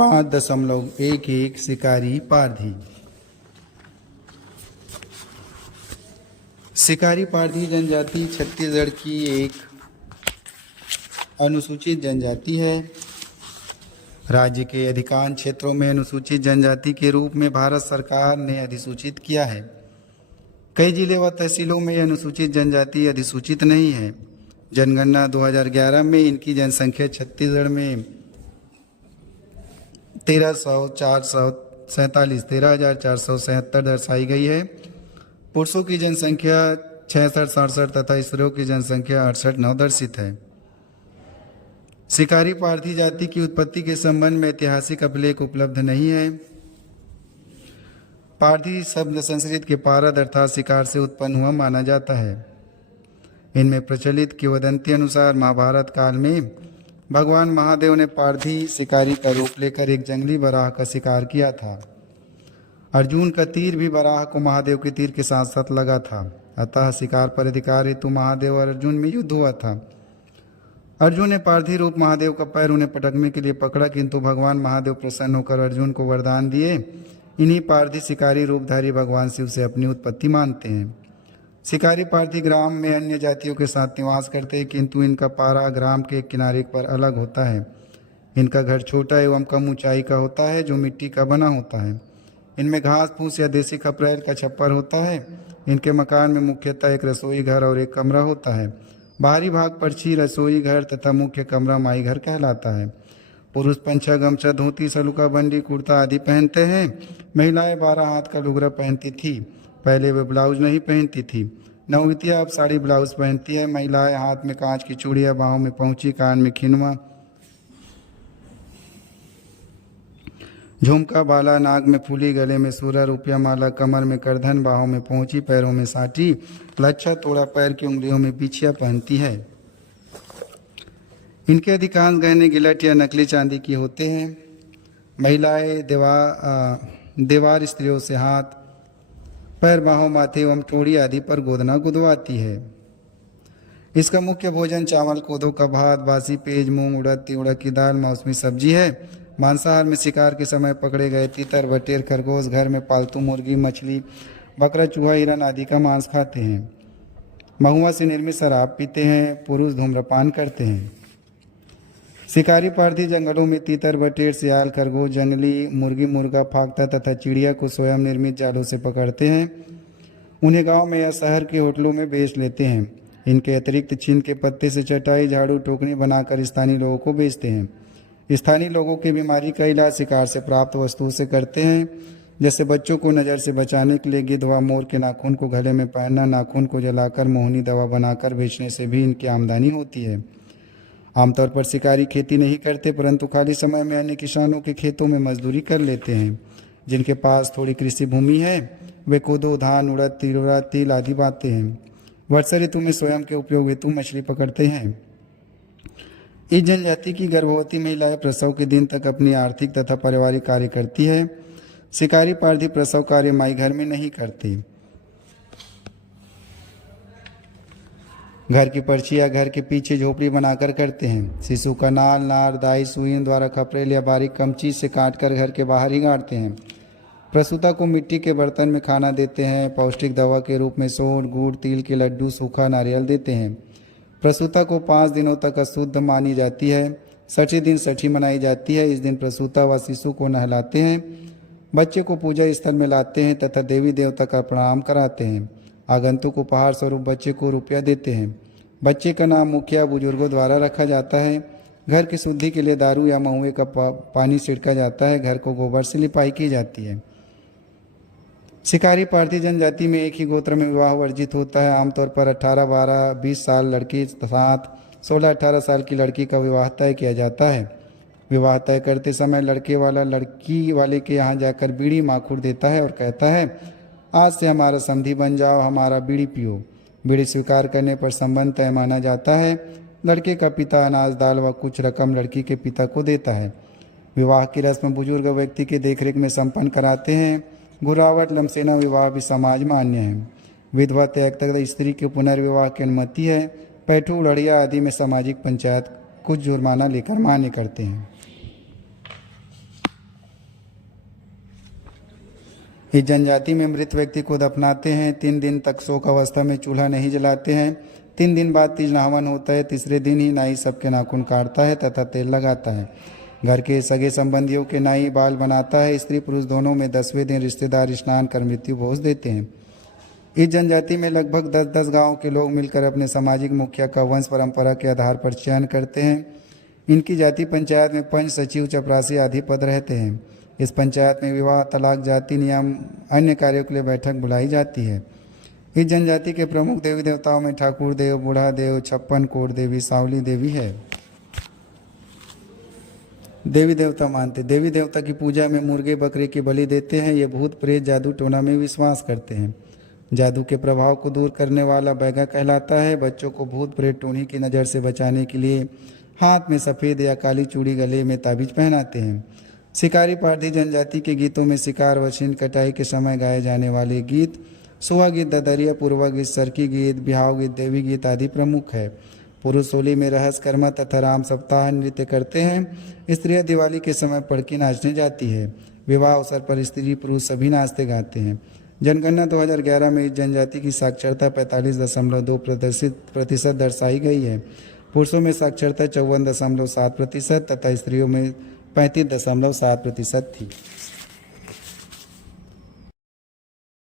5.11 शिकारी पारधी। शिकारी पारधी जनजाति छत्तीसगढ़ की एक अनुसूचित जनजाति है। राज्य के अधिकांश क्षेत्रों में अनुसूचित जनजाति के रूप में भारत सरकार ने अधिसूचित किया है। कई जिले व तहसीलों में यह अनुसूचित जनजाति अधिसूचित नहीं है। जनगणना 2011 में इनकी जनसंख्या छत्तीसगढ़ में 13,477 दर्शाई गई है। पुरुषों की जनसंख्या 66-67 तथा स्त्रियों की जनसंख्या 68-9 दर्शित है। शिकारी पारधी जाति की उत्पत्ति के संबंध में ऐतिहासिक अभिलेख उपलब्ध नहीं है। पारधी शब्द संस्कृत के पारद अर्थात शिकार से उत्पन्न हुआ माना जाता है। इनमें प्रचलित किंवदंती अनुसार महाभारत काल में भगवान महादेव ने पारधी शिकारी का रूप लेकर एक जंगली बराह का शिकार किया था। अर्जुन का तीर भी बराह को महादेव के तीर के साथ साथ लगा था। अतः शिकार पर अधिकार हेतु महादेव और अर्जुन में युद्ध हुआ था। अर्जुन ने पारधी रूप महादेव का पैर उन्हें पटकने के लिए पकड़ा, किंतु भगवान महादेव प्रसन्न होकर अर्जुन को वरदान दिए। इन्हीं पारधी शिकारी रूपधारी भगवान शिव से अपनी उत्पत्ति मानते हैं। शिकारी पारधी ग्राम में अन्य जातियों के साथ निवास करते हैं, किंतु इनका पारा ग्राम के किनारे पर अलग होता है। इनका घर छोटा एवं कम ऊंचाई का होता है, जो मिट्टी का बना होता है। इनमें घास फूस या देसी खपरेल का छप्पर होता है। इनके मकान में मुख्यतः एक रसोई घर और एक कमरा होता है। बाहरी भाग परछी रसोई घर तथा मुख्य कमरा माई घर कहलाता है। पुरुष पंछा गमछा धोती सलुका बंडी कुर्ता आदि पहनते हैं। महिलाएं 12 हाथ का लुगरा पहनती थी। पहले वे ब्लाउज नहीं पहनती थी। नववितिया अब साड़ी ब्लाउज पहनती है। महिलाएं हाथ में कांच की चूड़ियां, बाहों में पहुंची, कान में खिनवा, झुमका, बाला, नाक में फूली, गले में सूरा, रुपया माला, कमर में करधन, बाहों में पहुंची, पैरों में साटी, लच्छा तोड़ा, पैर की उंगलियों में बिछिया पहनती है। इनके अधिकांश गहने गिलट या नकली चांदी की होते हैं। महिलाएं देवार स्त्रियों से हाथ, पैर, बाहों, माथे एवं टोड़ी आदि पर गोदना गुदवाती है। इसका मुख्य भोजन चावल, कोदो का भात, बासी पेज, मूंग, उड़द, तिउड़ा की दाल, मौसमी सब्जी है। मांसाहार में शिकार के समय पकड़े गए तीतर, बटेर, खरगोश, घर में पालतू मुर्गी, मछली, बकरा, चूहा, हिरन आदि का मांस खाते हैं। महुआ से निर्मित शराब पीते हैं। पुरुष धूम्रपान करते हैं। शिकारी पारधी जंगलों में तीतर, बटेर, सियाल, खरगोश, जंगली मुर्गी, मुर्गा, फाख्ता तथा चिड़िया को स्वयं निर्मित जालों से पकड़ते हैं। उन्हें गांव में या शहर के होटलों में बेच लेते हैं। इनके अतिरिक्त छीन के पत्ते से चटाई, झाड़ू, टोकनी बनाकर स्थानीय लोगों को बेचते हैं। स्थानीय लोगों की बीमारी का इलाज शिकार से प्राप्त वस्तुओं से करते हैं। जैसे बच्चों को नज़र से बचाने के लिए गिद्ध व मोर के नाखून को गले में पहनना, नाखून को जलाकर मोहनी दवा बनाकर बेचने से भी इनकी आमदनी होती है। आमतौर पर शिकारी खेती नहीं करते, परंतु खाली समय में अन्य किसानों के खेतों में मजदूरी कर लेते हैं। जिनके पास थोड़ी कृषि भूमि है वे कोदो, धान, उड़द, तिलौरा, तिल आदि बाते हैं। वर्षा ऋतु में स्वयं के उपयोग हेतु मछली पकड़ते हैं। इस जनजाति की गर्भवती महिलाएं प्रसव के दिन तक अपनी आर्थिक तथा पारिवारिक कार्य करती है। शिकारी पारधी प्रसव कार्य माई घर में नहीं करती। घर की पर्ची या घर के पीछे झोपड़ी बनाकर करते हैं। शिशु का नाल, नार, दाई, सुईन द्वारा खपरेल या बारीक कमची से काटकर घर के बाहर ही गाड़ते हैं। प्रसूता को मिट्टी के बर्तन में खाना देते हैं। पौष्टिक दवा के रूप में सोंठ, गुड़, तिल के लड्डू, सूखा नारियल देते हैं। प्रसूता को 5 दिनों तक अशुद्ध मानी जाती है। 6ठे दिन छठी मनाई जाती है। इस दिन प्रसूता व शिशु को नहलाते हैं, बच्चे को पूजा स्थल में लाते हैं तथा देवी देवता का प्रणाम कराते हैं। आगंतुक उपहार स्वरूप बच्चे को रुपया देते हैं। बच्चे का नाम मुखिया बुजुर्गों द्वारा रखा जाता है। घर की शुद्धि के लिए दारू या महुए का पानी छिड़का जाता है। घर को गोबर से लिपाई की जाती है। शिकारी पारधी जनजाति में एक ही गोत्र में विवाह वर्जित होता है। आमतौर पर 18, 12, 20 साल लड़की साथ 16, 18 साल की लड़की का विवाह तय किया जाता है। विवाह तय करते समय लड़के वाला लड़की वाले के यहाँ जाकर बीड़ी माखुर देता है और कहता है, आज से हमारा समधी बन जाओ, हमारा बीड़ी पियो। बीड़ी स्वीकार करने पर संबंध तय माना जाता है। लड़के का पिता अनाज, दाल व कुछ रकम लड़की के पिता को देता है। विवाह की रस्म बुजुर्ग व्यक्ति के देखरेख में संपन्न कराते हैं। घुरावट, लमसेना विवाह भी समाज में मान्य है। विधवा त्याग तक स्त्री के पुनर्विवाह की अनुमति है। पैठू, लड़िया आदि में सामाजिक पंचायत कुछ जुर्माना लेकर मान्य करते हैं। इस जनजाति में मृत व्यक्ति को दफनाते हैं। 3 दिन तक शोक अवस्था में चूल्हा नहीं जलाते हैं। 3 दिन बाद तीज नहावन होता है। तीसरे दिन ही नाई सबके नाखून काटता है तथा तेल लगाता है। घर के सगे संबंधियों के नाई बाल बनाता है। स्त्री पुरुष दोनों में 10वें दिन रिश्तेदार स्नान कर मृत्यु भोज देते हैं। इस जनजाति में लगभग 10-10 गांव के लोग मिलकर अपने सामाजिक मुखिया का वंश परंपरा के आधार पर चयन करते हैं। इनकी जाति पंचायत में पंच, सचिव, चपरासी आदि पद रहते हैं। इस पंचायत में विवाह, तलाक, जाति नियम, अन्य कार्यों के लिए बैठक बुलाई जाती है। इस जनजाति के प्रमुख देवी देवताओं में ठाकुर देव, बूढ़ा देव, 56 कोट देवी, सावली देवी है। देवी देवता मानते, देवी देवता की पूजा में मुर्गे बकरे की बलि देते हैं। ये भूत प्रेत, जादू टोना में विश्वास करते हैं। जादू के प्रभाव को दूर करने वाला बैगा कहलाता है। बच्चों को भूत प्रेत टोनी की नज़र से बचाने के लिए हाथ में सफ़ेद या काली चूड़ी, गले में ताबीज पहनाते हैं। शिकारी पारधी जनजाति के गीतों में शिकार व छीन कटाई के समय गाए जाने वाले गीत सुहा गीत, ददरिया, पूर्वा गीत, सरकी गीत, बिहाव गीत, देवी गीत आदि प्रमुख है। पुरुष होली में रहस्य कर्मा तथा राम सप्ताह नृत्य करते हैं। स्त्रियां दिवाली के समय पड़की नाचने जाती है। विवाह अवसर पर स्त्री पुरुष सभी नाचते गाते हैं। जनगणना 2011 में इस जनजाति की साक्षरता 45.2% दर्शाई गई है। पुरुषों में साक्षरता 54.7% तथा स्त्रियों में 35.7% थी।